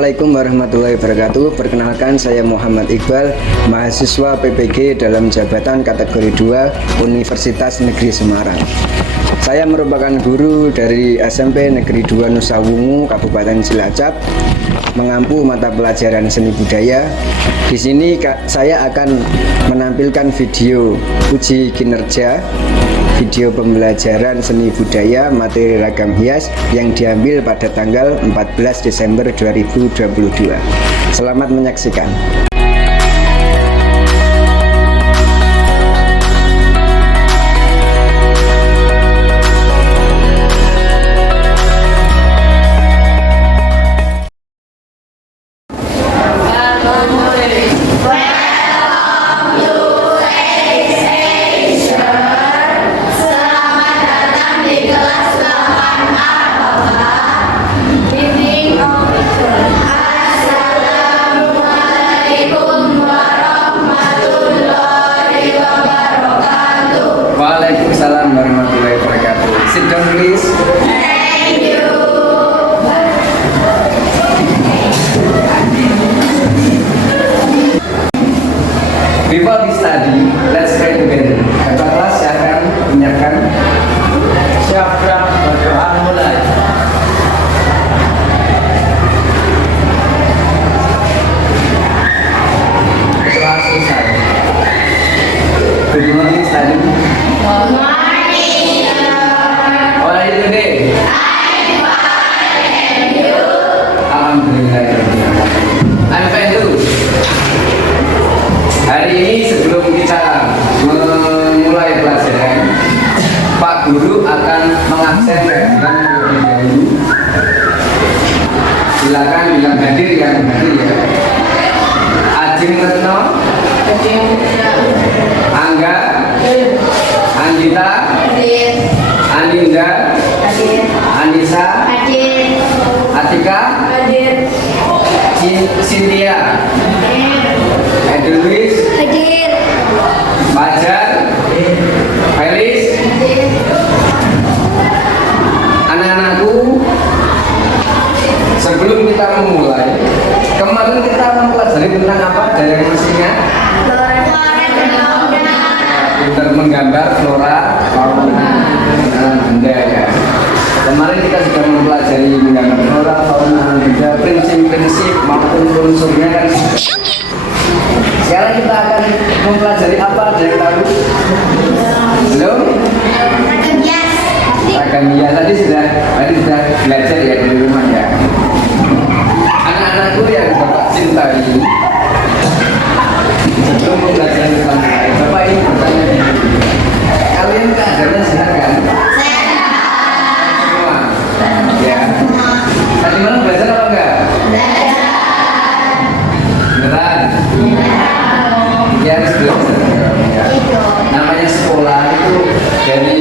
Assalamualaikum warahmatullahi wabarakatuh. Perkenalkan, saya Muhammad Iqbal, mahasiswa PPG dalam jabatan kategori 2 Universitas Negeri Semarang. Saya merupakan guru dari SMP Negeri 2 Nusa Wungu, Kabupaten Cilacap, mengampu mata pelajaran seni budaya. Di sini saya akan menampilkan video uji kinerja, video pembelajaran seni budaya materi ragam hias yang diambil pada tanggal 14 Desember 2022. Selamat menyaksikan. Waalaikumsalam warahmatullahi wabarakatuh. Sit down please. Thank you. Before we study, let's pray together. Ketua kelas silakan menyiapkan. Siap-siap, berdoa mulai. Setelah selesai. Good morning, study. Good morning. How are you today? I'm fine. And you? Alhamdulillah. I'm fine too. Hari ini sebelum kita memulai pelajaran, Pak Guru akan mengabsen pelajaran terlebih dahulu. Silakan bilang hadir yang hadir ya. Ajeng Retno, Angga, Andita, Hadir. Andinda, Hadir. Anissa, Hadir. Atika, Hadir. Cynthia, Hadir. Edelwis, Hadir. Fajar, Felis, Hadir. anak-anakku. Sebelum kita memulai, kemarin kita mempelajari tentang apa? Ada yang masih ingat? Pintar menggambar flora, fauna, benda ya. Kemarin kita sudah mempelajari menggambar flora, fauna, benda, prinsip-prinsip maupun unsurnya kan. Sekarang kita akan mempelajari apa? Ada yang tahu? Belum? Ragam hias tadi sudah belajar ya di rumah ya. Anak-anakku yang Bapak cintai, sebelum pembelajaran tentang Bapak ini bertanya dulu. Kalian keadaannya sehat kan? Semua. Ya. Tadi malam belajar apa enggak? Beneran? Ya harus belajar. Ya. Namanya sekolah itu dari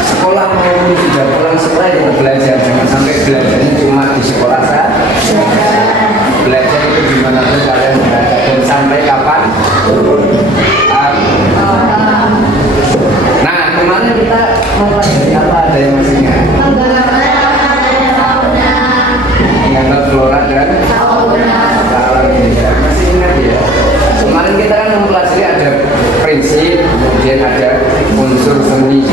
sekolah maupun sudah pulang sekolah kita belajar, jangan sampai belajarnya cuma di sekolah saja. Belajar itu gimana pun kalian berada dan sampai kapan. Nah, kemarin kita mempelajari apa, ada yang masih ingat? Menggambar flora dan fauna. Masih ingat ya? Kemarin kita kan mempelajari ada prinsip, kemudian ada unsur seni.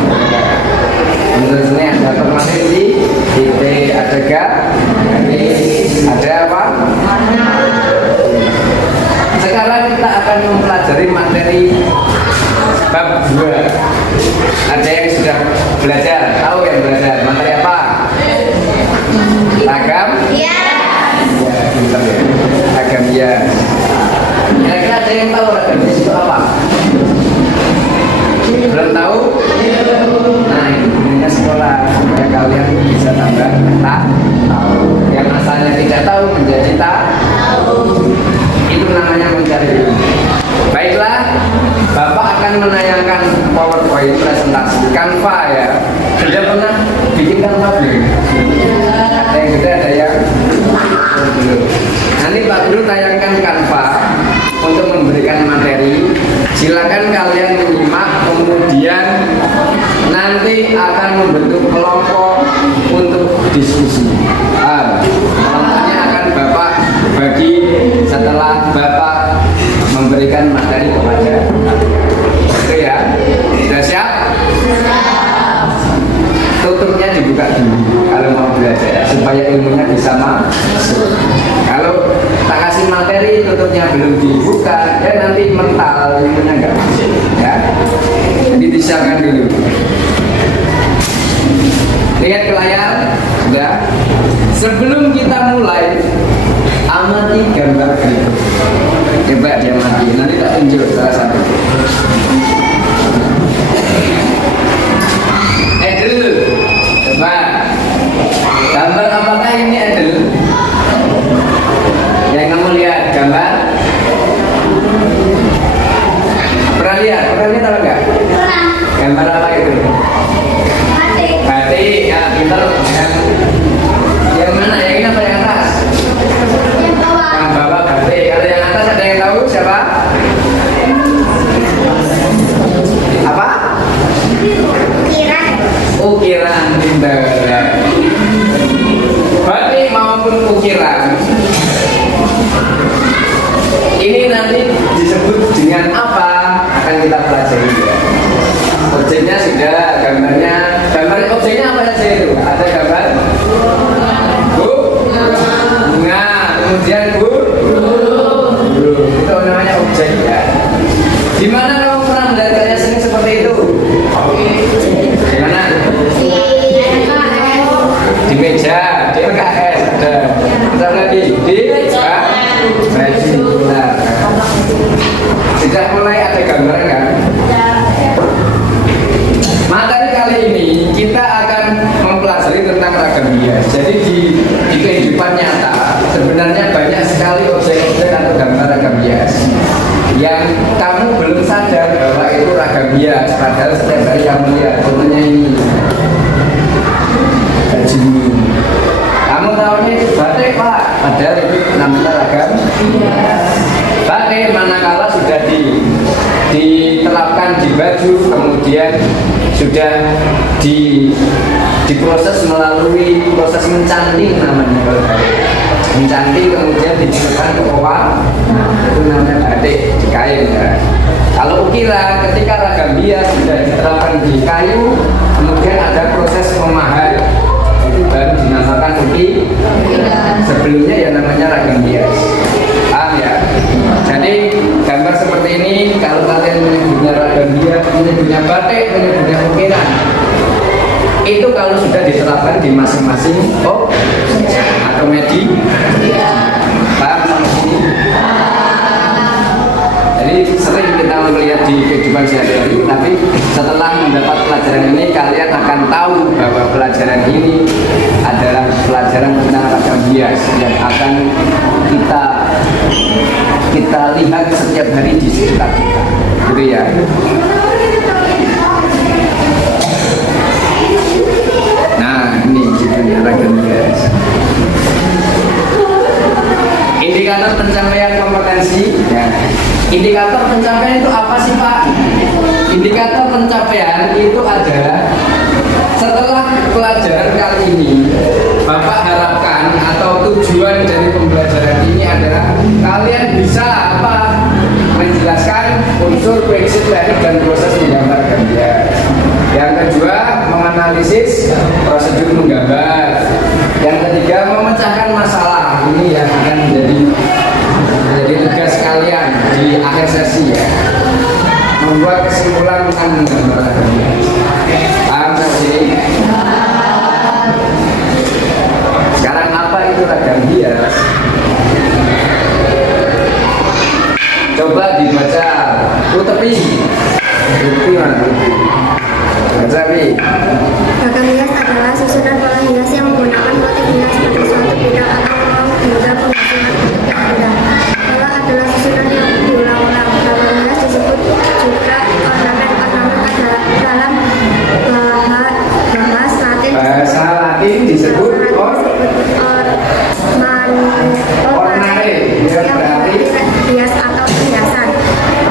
Unsur seni ada permanensi, ada ada apa? Sekarang kita akan mempelajari materi bab 2. Ada yang sudah belajar, tahu yang belajar materi apa? Ragam? Ya, pintar ya. Ragam ya. Kira-kira ada yang tahu ragam hias itu apa? Belum tahu? Nah, itu gunanya sekolah supaya kalian bisa tambah tahu. Yang asalnya tidak tahu menjadi tahu. Itu namanya mencari ilmu. Baiklah, Bapak akan menayangkan PowerPoint presentasi Canva ya. Sudah pernah bikin Canva belum? Ada yang sudah, ada yang belum. Nanti Pak Guru tayangkan Canva untuk memberikan materi. Silakan kalian menyimak, kemudian nanti akan membentuk kelompok untuk diskusi. Kelompoknya akan Bapak dulu. Lihat ke layar, sudah. Sebelum kita mulai, amati gambar berikut. Coba dia mati, nanti tak tunjuk salah satu. Edel, coba. Gambar apakah ini Edel? Yang kamu lihat gambar? Pernah lihat apa enggak? Gambar apa itu? Batik, ya pintar. Yang mana? Yang ini apa yang atas? Yang bawah batik. Kalau yang atas ada yang tahu siapa? Apa? Ukiran, pintar. Batik maupun ukiran ini nanti disebut dengan apa akan kita pelajari ya. Objeknya sudah, gambar objeknya apa saja itu? Ada gambar bunga, kemudian guru, itu namanya objek ya. Gimana kalau pernah melihat saya sering seperti itu? Gimana? Di meja, di LKS ada. Bentar lagi di meja. Nah, sudah mulai ada gambar kan? Materi kali ini kita akan mempelajari tentang ragam hias. Jadi di kehidupan nyata sebenarnya banyak sekali objek-objek atau gambar ragam hias yang kamu belum sadar bahwa itu ragam hias. Padahal setiap hari kamu lihat, contohnya ini baju. Kamu tahunya itu batik Pak, padahal itu namanya ragam hias. Batik manakala sudah diterapkan di baju, kemudian sudah diproses melalui proses mencanting namanya kalau batik. Mencanting kemudian dimasukkan ke opak, itu namanya batik di kain ya. Kalau ukiran ketika ragam hias sudah diterapkan di kayu, kemudian ada proses memahat, itu baru dinamakan ukiran. Sebelumnya ya namanya ragam hias. Paham ya? Jadi gambar seperti ini kalau kalian menyebutnya ragam hias, menyebutnya batik, menyebutnya ukiran, itu kalau sudah diterapkan di masing-masing atau media. Paham sampai sini? Jadi sering kita melihat di kehidupan sehari-hari, tapi setelah mendapat pelajaran ini kalian akan tahu bahwa pelajaran ini adalah pelajaran tentang ragam hias yang akan kita lihat setiap hari di sekitar kita, gitu ya. Nah, ini judulnya ragam hias. Indikator pencapaian kompetensi. Ya. Indikator pencapaian itu apa sih Pak? Indikator pencapaian itu adalah setelah pelajaran kali ini, Bapak harapkan atau tujuan dari pembelajaran ini adalah kalian bisa apa? Menjelaskan unsur, prinsip, teknik dan proses menggambar gambar. Yang kedua, menganalisis prosedur menggambar. Yang ketiga, memecahkan masalah. Ini yang akan menjadi tugas kalian di akhir sesi ya. Membuat kesimpulan tentang menggambar gambar. Paham sih? Sekarang apa itu ragam hias? Coba dibaca. Tepi mana? Baca Pi. Ragam hias adalah susunan pola hias yang menggunakan motif hias pada suatu bidang atau ruang hingga penghasilan bentuk yang indah. Pola adalah susunan yang diulang-ulang. Ragam hias disebut juga ornamen. Ornamen adalah dalam bahasa Latin disebut ornare yang berarti hias atau hiasan.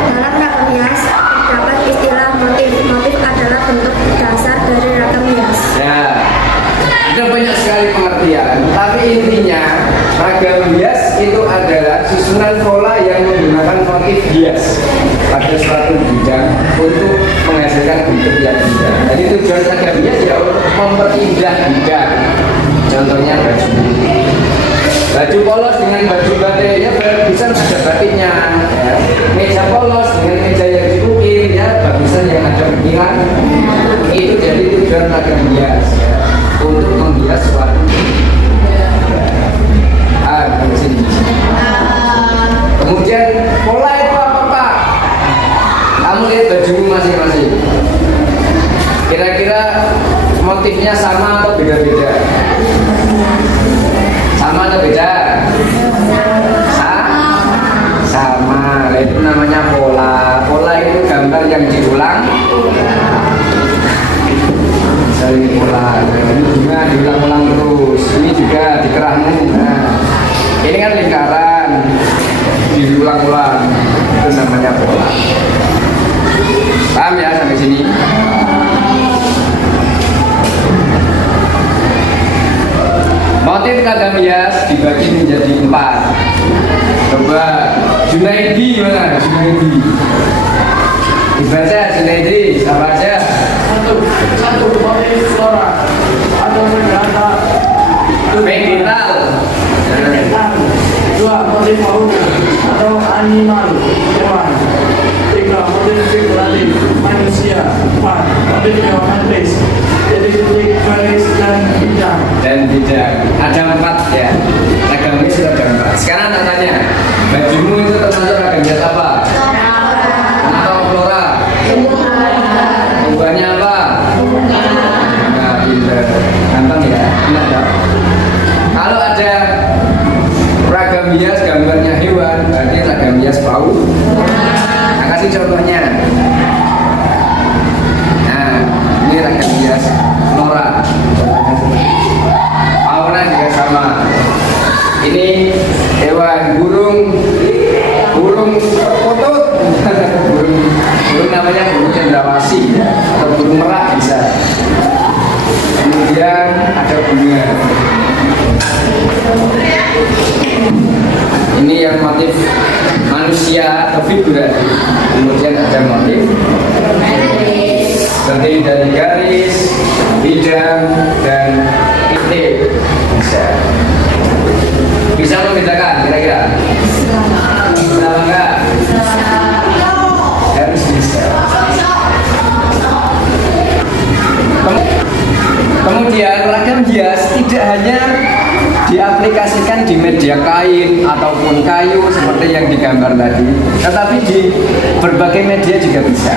Dalam ragam hias terdapat istilah motif. Motif adalah bentuk dasar dari ragam hias. Ya, ada banyak sekali pengertian. Tapi intinya ragam hias itu adalah susunan pola yang menggunakan motif hias pada suatu bidang untuk menghasilkan bentuk yang indah. Jadi tujuan ragam hias ya untuk memperindah bidang. Contohnya baju polos dengan baju batik ya bagusan ada batiknya ya. Meja polos dengan meja yang diukir ya bagusan yang ada ukiran juga ragam hias ya, untuk menghias suatu. Di sini. Kemudian pola itu apa Pak? Kamu lihat bajumu masing-masing. Kira-kira motifnya sama atau beda-beda? Sama atau beda? Sama. Itu namanya pola. Pola itu gambar yang diulang. Dari pola. Ini juga diulang-ulang terus. Ini juga di kerahmu. Nah, ini kan lingkaran diulang-ulang. Itu namanya pola. Paham ya sampai sini? Motif ragam hias dibagi menjadi 4. Coba Junaidi mana? Junaidi. Dibaca Junaidi, siapa aja? Satu motif flora atau senjata. Vegetal. Dua motif fauna atau animal hewan. Tiga motif figuratif manusia. Empat motif geometris jadi titik garis dan bidang. Ada 4 ya. Ragam hias sudah ada 4. Sekarang tak tanya, bajumu itu termasuk ragam hias apa? Atau flora? Tumbuhannya apa? Nah, pinter. Gampang ya? Enak ya? Kalau ada ragam hias gambarnya hewan, berarti ragam hias fauna. Nah, kasih contohnya. Nah, ini ragam hias flora. Fauna juga sama. Ini hewan burung perkutut. burung namanya burung cendrawasih ya, atau burung merak bisa. Kemudian ada bunga. Ini yang motif manusia atau figuratif. Kemudian ada motif terdiri dari garis, bidang, dan titik. Bisa membedakan kira-kira? Bisa apa enggak? Harus bisa. Kemudian ragam hias tidak hanya diaplikasikan di media kain ataupun kayu seperti yang digambar tadi, tetapi di berbagai media juga bisa.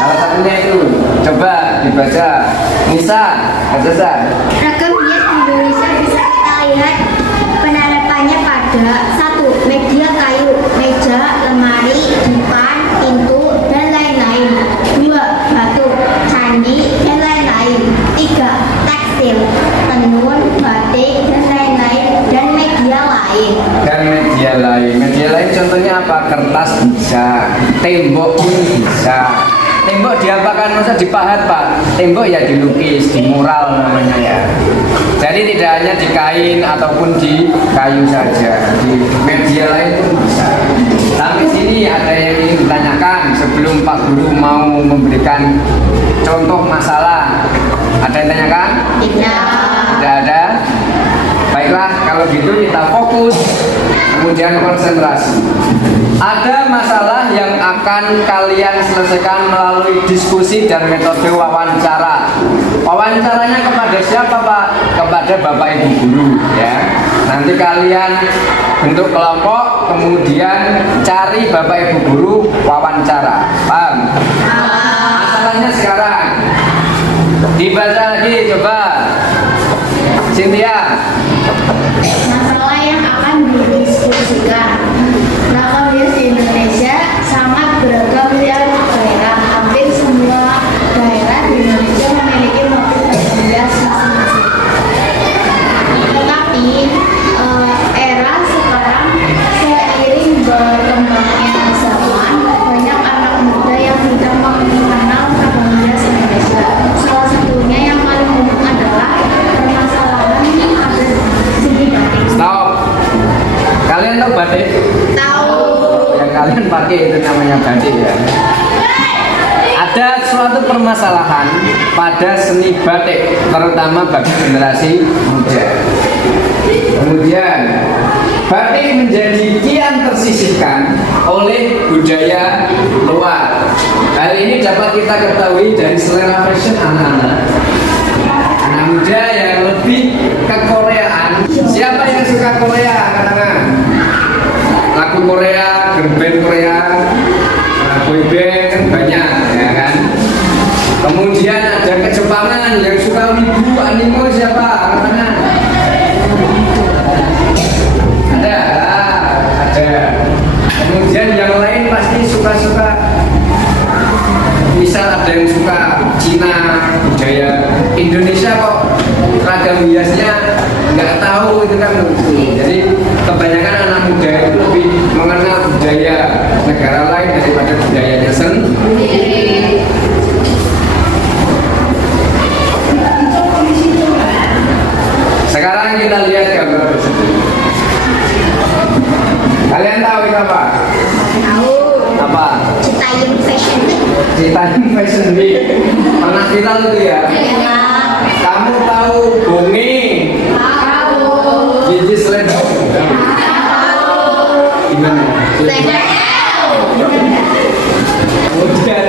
Salah satunya itu, coba dibaca. Nisa, baca. Ragam hias di Indonesia bisa kita lihat penerapannya pada 1. Media kayu, meja, lemari, dipan, pintu, dan lain-lain. 2. Batu, candi, dan lain-lain. 3. Tekstil, tenun, batik, dan lain-lain, dan media lain. Media lain contohnya apa? Kertas bisa, tembok pun bisa. Tembok diapakan? Masa dipahat Pak? Tembok ya dilukis, di mural namanya ya. Jadi tidak hanya di kain ataupun di kayu saja, di media lain pun bisa. Sampai sini ada yang ingin ditanyakan sebelum Pak Guru mau memberikan contoh masalah. Ada yang tanyakan? Tidak ada? Baiklah, kalau gitu kita fokus, kemudian konsentrasi. Ada masalah yang akan kalian selesaikan melalui diskusi dan metode wawancara. Wawancaranya kepada siapa Pak? Kepada Bapak Ibu Guru ya. Nanti kalian bentuk kelompok, kemudian cari Bapak Ibu Guru wawancara. Paham? Masalahnya sekarang dibaca lagi coba. Cynthia. Masalah yang akan didiskusikan. Ragam hias di Indonesia sangat beragam tiap daerah. Hampir semua daerah di Indonesia memiliki motif ragam hias masing-masing. Tetapi era sekarang seiring berkembangnya zaman, banyak anak muda yang tidak mengenal ragam hias Indonesia. Salah satunya yang paling umum adalah permasalahan adat seni batik. Stop. Kalian tahu batik? Tahu. Yang kalian pakai itu namanya batik ya. Ada suatu permasalahan pada seni batik, terutama bagi generasi muda. Kemudian batik menjadi kian tersisihkan oleh budaya luar. Hal ini dapat kita ketahui dari selera fashion anak-anak ajar kejepangan, yang suka wibu anime siapa? Angkat tangan. Ada, ada. Kemudian yang lain pasti suka-suka. Misal ada yang suka Cina, budaya Indonesia kok ragam hiasnya nggak tahu itu kan. Jadi kebanyakan anak muda itu lebih mengenal budaya negara lain daripada budayanya sendiri. Sekarang kita lihat gambar tersebut. Kalian tahu itu apa? Tahu. Apa? Citayam Fashion Week. Citayam Fashion Week. Pernah viral itu ya? Ya. Kamu tahu Bongi? Tahu. Gigi Sledong? Gimana? Kemudian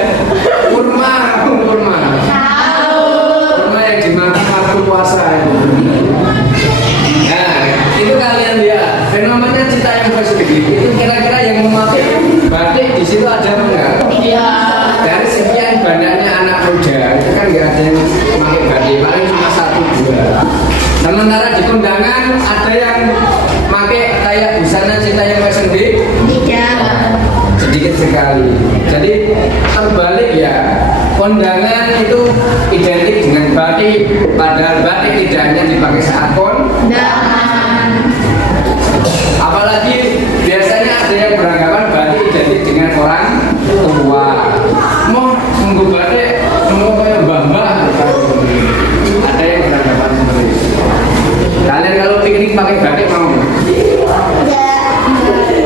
kurma, kurma. Kurma yang dimakan waktu puasa itu. Nah, itu kalian lihat fenomena Citayam Fashion Week itu kira-kira yang memakai batik di situ ada enggak? Iya. Dari sekian banyaknya anak muda itu kan nggak ada yang memakai batik, paling cuma 1-2. Sementara di kondangan ada yang pakai kayak busana Citayam Fashion Week? Tidak. Sedikit sekali. Jadi terbalik ya, kondangan itu identik dengan batik, padahal batik tidak hanya dipakai saat kondangan. Apalagi biasanya ada yang beranggapan batik identik dengan orang tua. Mau nunggu batik, mau kayak mbah-mbah. Ada yang beranggapan seperti itu. Kalian kalau piknik pakai batik mau?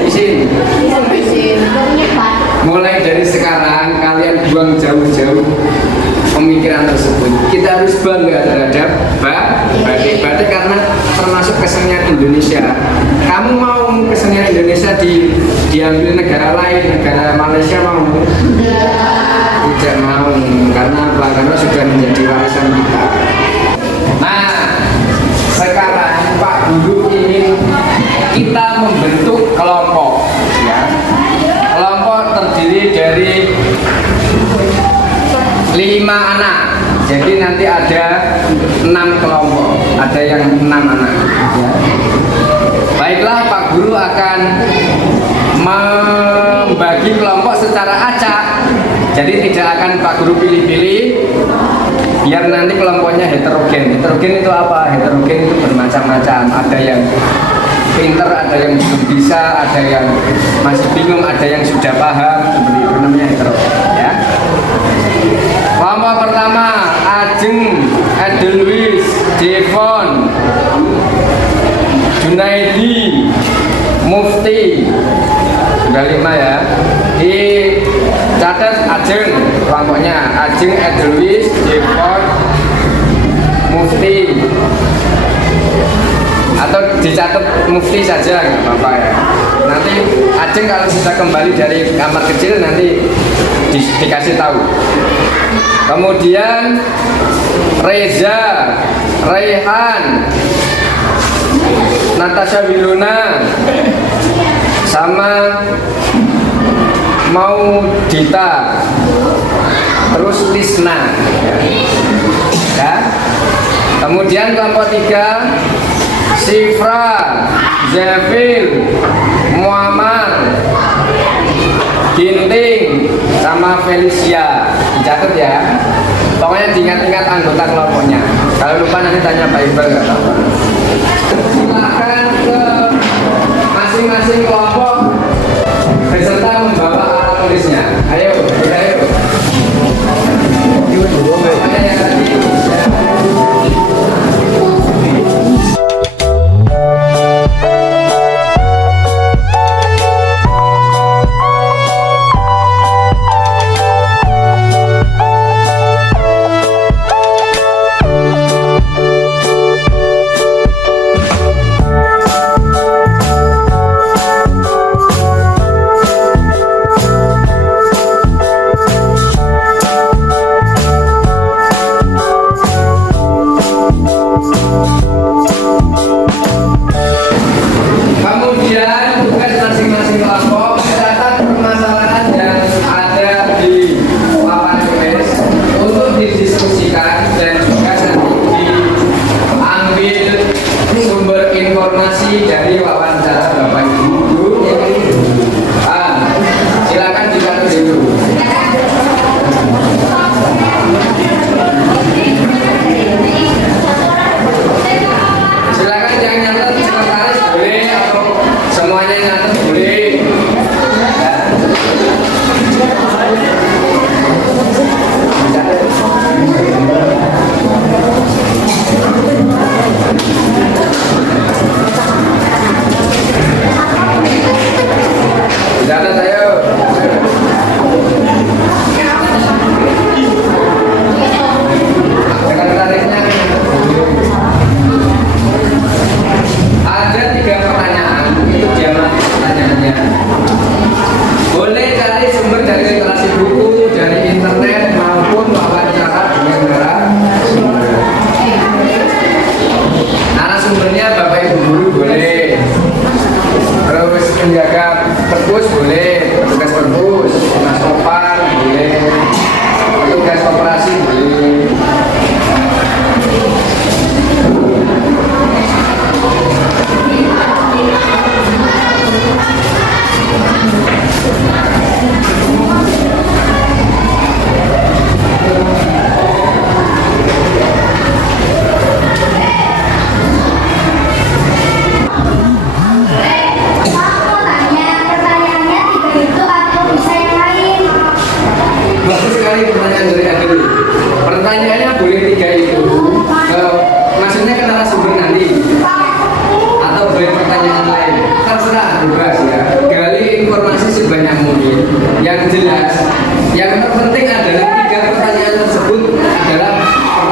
Izin. Mulai dari sekarang kalian buang jauh-jauh pemikiran tersebut. Kita harus bangga terhadap batik karena termasuk kesenian Indonesia. Kamu mau kesenian Indonesia diambil negara lain, negara Malaysia mau? Tidak mau, karena apa? Karena sudah menjadi warisan kita. Nah, sekarang Pak Guru ingin kita membentuk kelompok, ya. Kelompok terdiri dari 5 anak. Jadi nanti ada 6 kelompok, ada yang 6 anak. Ya. Baiklah, Pak Guru akan membagi kelompok secara acak. Jadi tidak akan Pak Guru pilih-pilih, biar nanti kelompoknya heterogen. Heterogen itu apa? Heterogen itu bermacam-macam. Ada yang pinter, ada yang belum bisa, ada yang masih bingung, ada yang sudah paham. Seperti itu namanya heterogen. Ya. Kelompok pertama, Ajeng, Edelwis, Devon, Junaidi, Mufti. Sudah 5 ya. Dicatat Ajeng kelompoknya. Ajeng, Edelwis, Devon, Mufti. Atau dicatat Mufti saja, nggak apa-apa ya. Nanti Ajeng kalau sudah kembali dari kamar kecil nanti dikasih tahu. Kemudian Reza, Raihan, Natasha Wiluna, sama Maudita, terus Tisna. Ya. Kemudian kelompok 3, Sifra, Zevil, Muammar, Ginting, sama Felicia. Dicatat ya. Pokoknya diingat-ingat anggota kelompoknya. Kalau lupa nanti tanya Pak Iqbal, nggak apa-apa. Silakan ke masing-masing kelompok beserta membawa alat tulisnya. Ayo, ayo. Pokoknya yang tadi.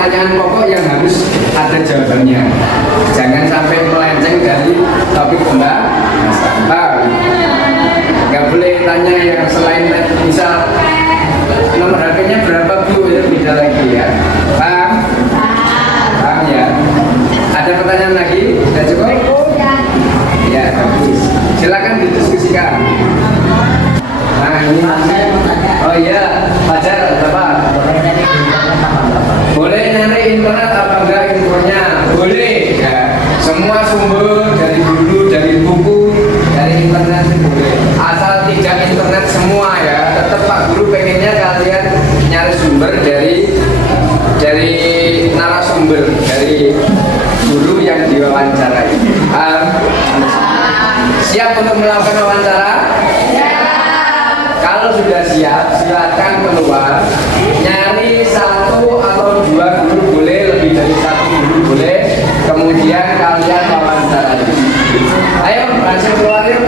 pertanyaan pokok yang harus ada jawabannya. Jangan sampai melenceng dari topik pembahasan. Paham? Nggak boleh tanya yang selain misal nomor HP-nya berapa Bu, itu beda lagi ya. Paham? Paham ya? Ada pertanyaan lagi? Sudah cukup? Ya, bagus. Silakan didiskusikan. Nah, ini oh iya, Fajar, apa? Boleh nyari internet apa enggak infonya? Boleh ya. Semua sumber dari dulu, dari buku, dari internet boleh. Asal tidak internet semua ya. Tetap Pak Guru pengennya kalian nyari sumber dari narasumber, dari guru yang diwawancarai. Siap untuk melakukan wawancara? Kalau sudah siap, silakan keluar. Nyari satu atau dua guru boleh, lebih dari satu guru boleh. Kemudian kalian wawancara. Ayo, langsung keluar yuk.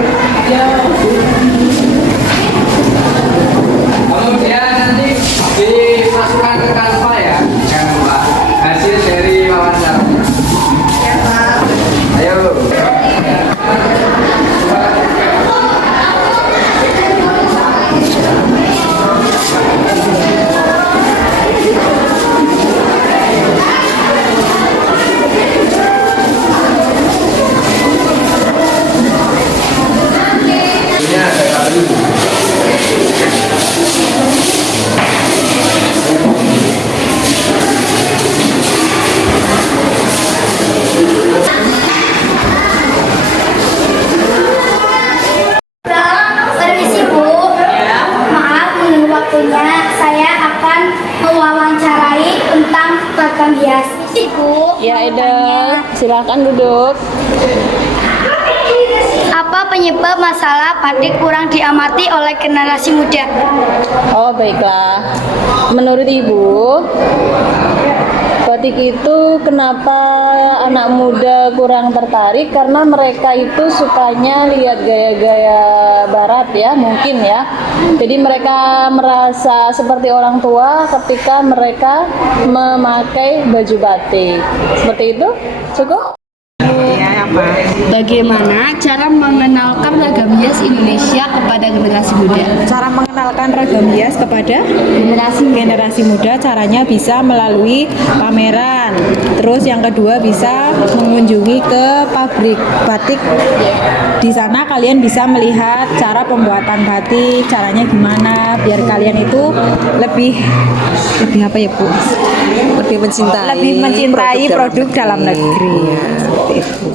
Kemudian nanti dimasukkan ke Canva ya, jangan lupa hasil dari wawancaranya. Ayo. Ini ada kali. Permisi Bu, maaf menunggu waktunya. Saya akan mewawancarai tentang logam hias. Bu, Ya Eda, silakan duduk. apa penyebab masalah batik kurang diamati oleh generasi muda? Oh baiklah, menurut Ibu, batik itu kenapa anak muda kurang tertarik? Karena mereka itu sukanya lihat gaya-gaya barat ya, mungkin ya. Jadi mereka merasa seperti orang tua ketika mereka memakai baju batik. Seperti itu, cukup? Bagaimana cara mengenalkan ragam hias Indonesia kepada generasi muda? Cara mengenalkan ragam hias kepada generasi muda, caranya bisa melalui pameran. Terus yang kedua bisa mengunjungi ke pabrik batik. Di sana kalian bisa melihat cara pembuatan batik, caranya gimana biar kalian itu lebih apa ya Bu? Lebih mencintai produk dalam negeri. Ya, seperti itu.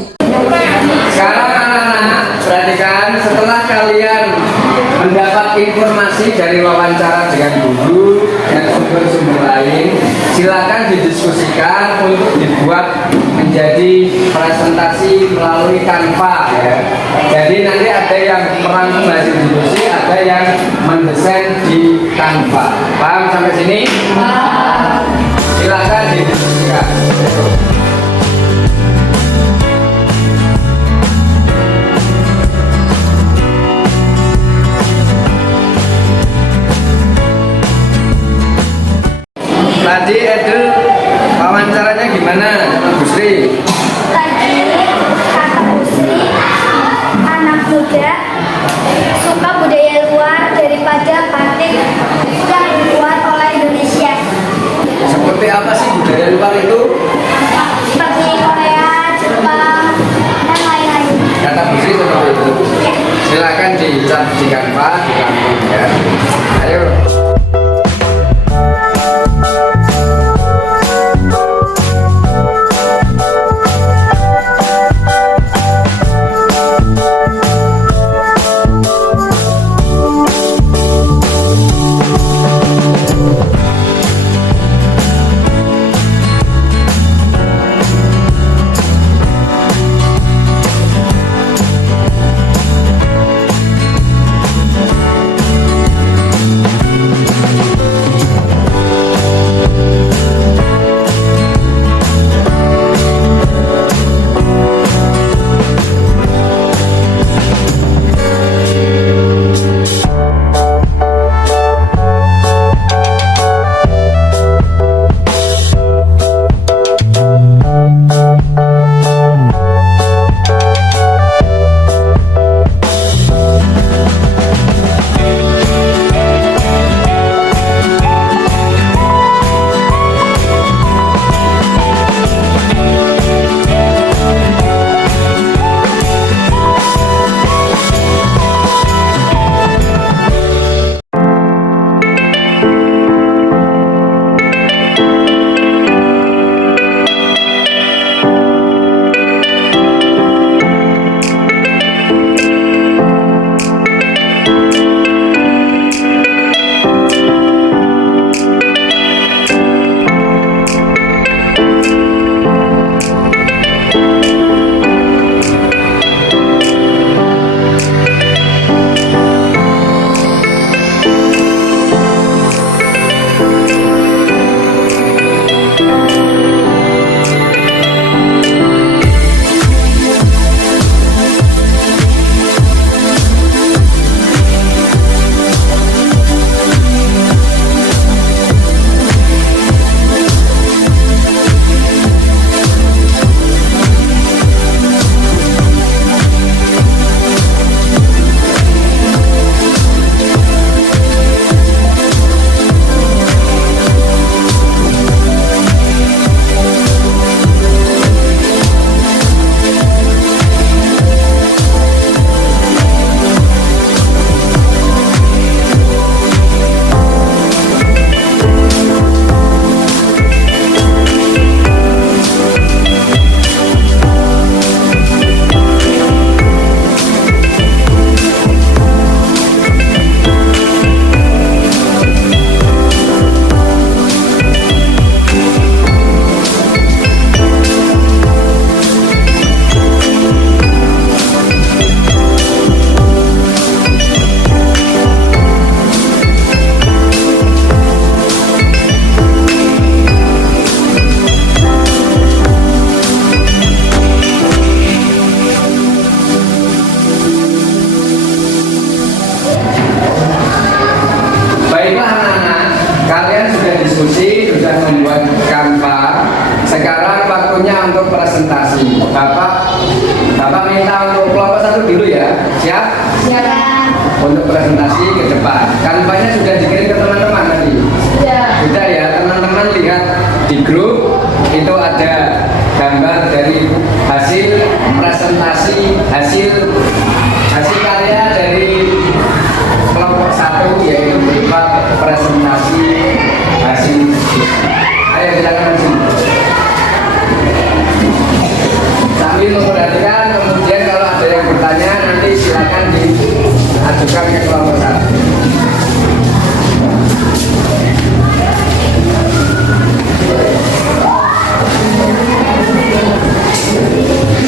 Sekarang anak-anak, perhatikan setelah kalian mendapat informasi dari wawancara dengan guru dan sumber-sumber lain, silakan didiskusikan untuk dibuat menjadi presentasi melalui Canva ya. Jadi nanti ada yang merangkum hasil diskusi, ada yang mendesain di Canva. Paham sampai sini? Silakan didiskusikan. Tadi Edel wawancaranya gimana sama Bu Sri? Tadi kata Bu Sri, anak muda suka budaya luar daripada batik yang dibuat oleh Indonesia. Seperti apa sih budaya luar itu? Seperti Korea, Jepang, dan lain-lain. Kata Bu Sri seperti itu. Silakan dicat di Canva, di kampung ya. Ayo. waktunya untuk presentasi. Bapak minta untuk kelompok 1 dulu ya. Siap? Siap. Untuk presentasi ke depan. Kanvanya sudah dikirim ke teman-teman tadi? Sudah ya, teman-teman lihat di grup itu ada gambar dari hasil presentasi, hasil karya dari kelompok 1, yaitu berupa presentasi hasil. Ayo kita maju. Sambil memperhatikan, kemudian kalau ada yang bertanya nanti silakan diajukan ke kelompok 1.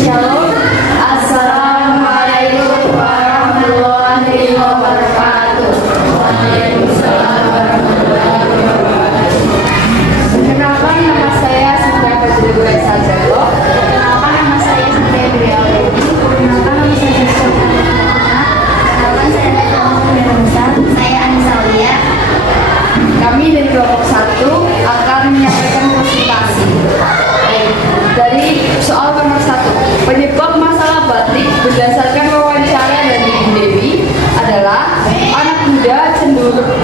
Shalom. Assalamualaikum warahmatullahi wabarakatuh. Perkenalkan, nama saya Sintia Fajri Sajalo. Perkenalkan, nama saya Sintia Briaudi. Perkenalkan, nama saya Sintia. Perkenalkan, saya Nadia. Saya Anissa Aulia. Kami dari kelompok 1 akan menyampaikan presentasi. Dari soal nomor 1, penyebab masalah batik berdasarkan wawancara dari Ibu Dewi adalah anak muda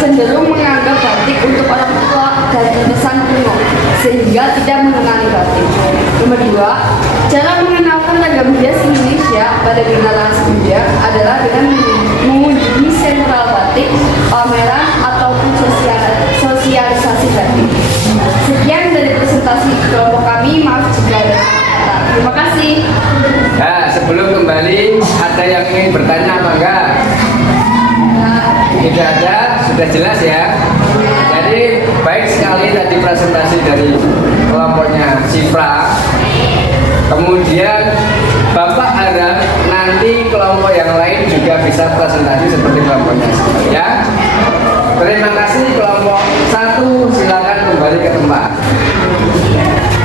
cenderung menganggap batik untuk orang tua dan terkesan kuno sehingga tidak mengenali batik. Nomor 2, cara mengenalkan ragam hias Indonesia pada generasi muda adalah dengan mengunjungi sentral batik, pameran ataupun sosialisasi batik. Sekian dari presentasi kelompok kami, maaf jika ada kata. Terima kasih. Nah, sebelum kembali, ada yang ingin bertanya apa enggak? Tidak ada, sudah jelas ya. Jadi baik sekali tadi presentasi dari kelompoknya Sifra. Kemudian Bapak harap nanti kelompok yang lain juga bisa presentasi seperti kelompoknya Sifra ya. Terima kasih kelompok 1, silakan kembali ke tempat.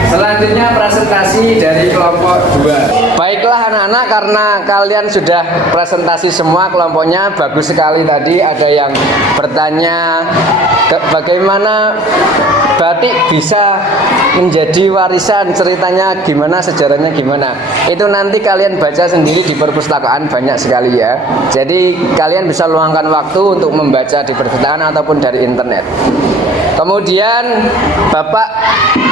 Selanjutnya presentasi dari kelompok 2. Baiklah anak-anak, karena kalian sudah presentasi semua kelompoknya, bagus sekali tadi. Ada yang bertanya bagaimana batik bisa menjadi warisan, ceritanya gimana, sejarahnya gimana. Itu nanti kalian baca sendiri di perpustakaan, banyak sekali ya. Jadi kalian bisa luangkan waktu untuk membaca di perpustakaan ataupun dari internet. Kemudian Bapak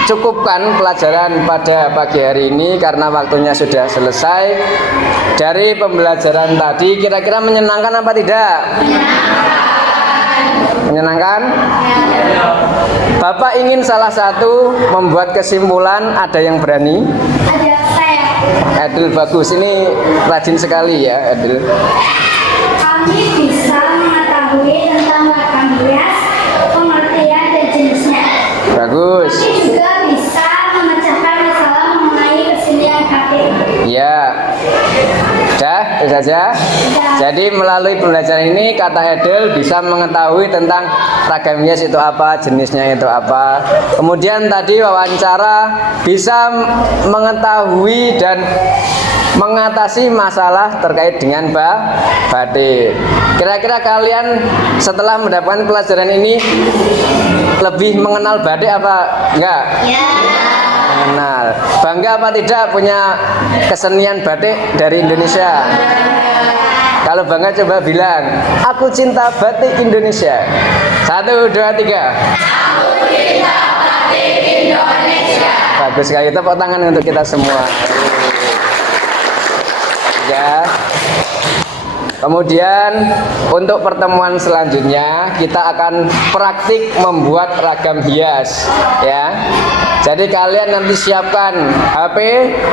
cukupkan pelajaran pada pagi hari ini karena waktunya sudah selesai. Dari pembelajaran tadi kira-kira menyenangkan apa tidak? Menyenangkan? Bapak ingin salah satu membuat kesimpulan, ada yang berani? Ada saya. Edil bagus, ini rajin sekali ya Edil. Kami bisa mengetahui tentang ragam hias, pengertian dan jenisnya. Bagus. Kami juga bisa memecahkan masalah mengenai kesenian batik. Ya. Sudah, itu saja. Jadi melalui pembelajaran ini kata Edel bisa mengetahui tentang ragam hias itu apa, jenisnya itu apa. Kemudian tadi wawancara bisa mengetahui dan mengatasi masalah terkait dengan batik. Kira-kira kalian setelah mendapatkan pelajaran ini lebih mengenal batik apa enggak? Ya. Mengenal. Bangga apa tidak punya kesenian batik dari Indonesia? Kalau bangga coba bilang, aku cinta batik Indonesia. 1, 2, 3. Aku cinta batik Indonesia. Bagus sekali, tepuk tangan untuk kita semua. Ya. Kemudian untuk pertemuan selanjutnya kita akan praktik membuat ragam hias ya. Jadi kalian nanti siapkan HP,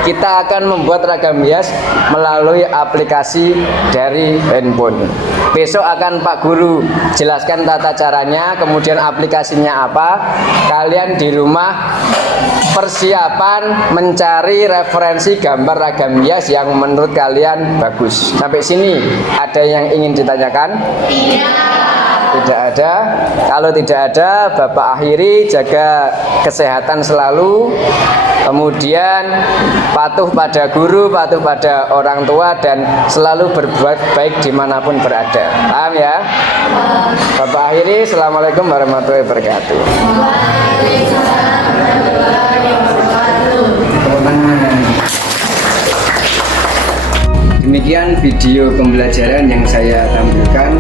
kita akan membuat ragam hias melalui aplikasi dari handphone. Besok akan Pak Guru jelaskan tata caranya, kemudian aplikasinya apa. Kalian di rumah persiapan mencari referensi gambar ragam hias yang menurut kalian bagus. Sampai sini ada yang ingin ditanyakan? Tidak ada. Kalau tidak ada, Bapak akhiri, jaga kesehatan selalu. Kemudian patuh pada guru, patuh pada orang tua, dan selalu berbuat baik dimanapun berada. Paham ya? Bapak akhiri. Assalamualaikum warahmatullahi wabarakatuh. video pembelajaran yang saya tampilkan